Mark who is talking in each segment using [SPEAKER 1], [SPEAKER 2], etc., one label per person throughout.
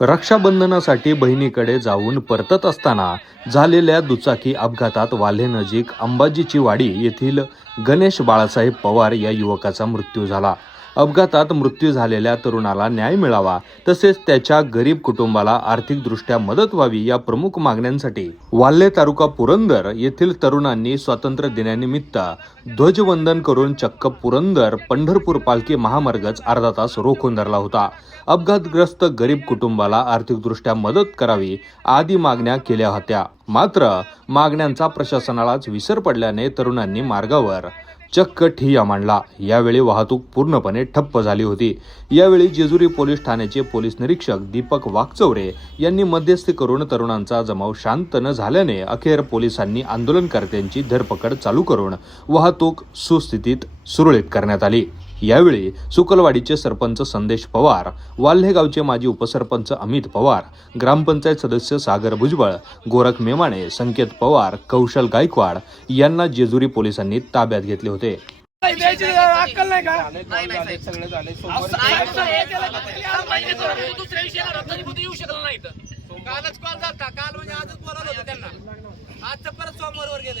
[SPEAKER 1] रक्षाबंधनासाठी बहिणीकडे जाऊन परतत असताना झालेल्या दुचाकी अपघातात वाल्हेनजीक अंबाजीची वाडी येथील गणेश बाळासाहेब पवार या युवकाचा मृत्यू झाला. अपघातात मृत्यू झालेल्या तरुणाला न्याय मिळावा तसेच त्याच्या गरीब कुटुंबाला आर्थिकदृष्ट्या मदत व्हावी या प्रमुख मागण्यांसाठी. वाल्हे तालुका पुरंदर येथील तरुणांनी स्वातंत्र्य दिनानिमित्त ध्वजवंदन करून चक्क पुरंदर पंढरपूर पालखी महामार्गच अर्धा तास रोखून धरला होता. अपघातग्रस्त गरीब कुटुंबाला आर्थिकदृष्ट्या मदत करावी आदी मागण्या केल्या होत्या. मात्र मागण्यांचा प्रशासनालाच विसर पडल्याने तरुणांनी मार्गावर चक्क ठिय्या मांडला. यावेळी वाहतूक पूर्णपणे ठप्प झाली होती. यावेळी जेजुरी पोलीस ठाण्याचे पोलीस निरीक्षक दीपक वाकचौरे यांनी मध्यस्थी करून तरुणांचा जमाव शांत न झाल्याने अखेर पोलिसांनी आंदोलनकर्त्यांची धरपकड चालू करून वाहतूक सुस्थितीत सुरळीत करण्यात आली. यावेळी सुकलवाडीचे सरपंच संदेश पवार वाल्हे गावचे माजी उपसरपंच अमित पवार ग्रामपंचायत सदस्य सागर भुजबळ गोरख मेमाणे संकेत पवार कौशल गायकवाड यांना जेजुरी पोलिसांनी ताब्यात घेतले होते.
[SPEAKER 2] अक्कल नाही का?
[SPEAKER 3] सगळं झाले. दुसऱ्या विषयाला येऊ शकलं नाही.
[SPEAKER 4] कालच कॉल झाला काल म्हणजे आजच बोलावलं होतं त्यांना. आजचं परत सोमवारवर गेलं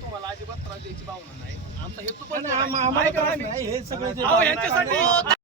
[SPEAKER 2] तुम्हाला अजिबात त्रास द्यायची भावना नाही आमचा हेतू पण
[SPEAKER 5] आम्हाला काय नाही, हे सगळं
[SPEAKER 2] यांच्यासाठी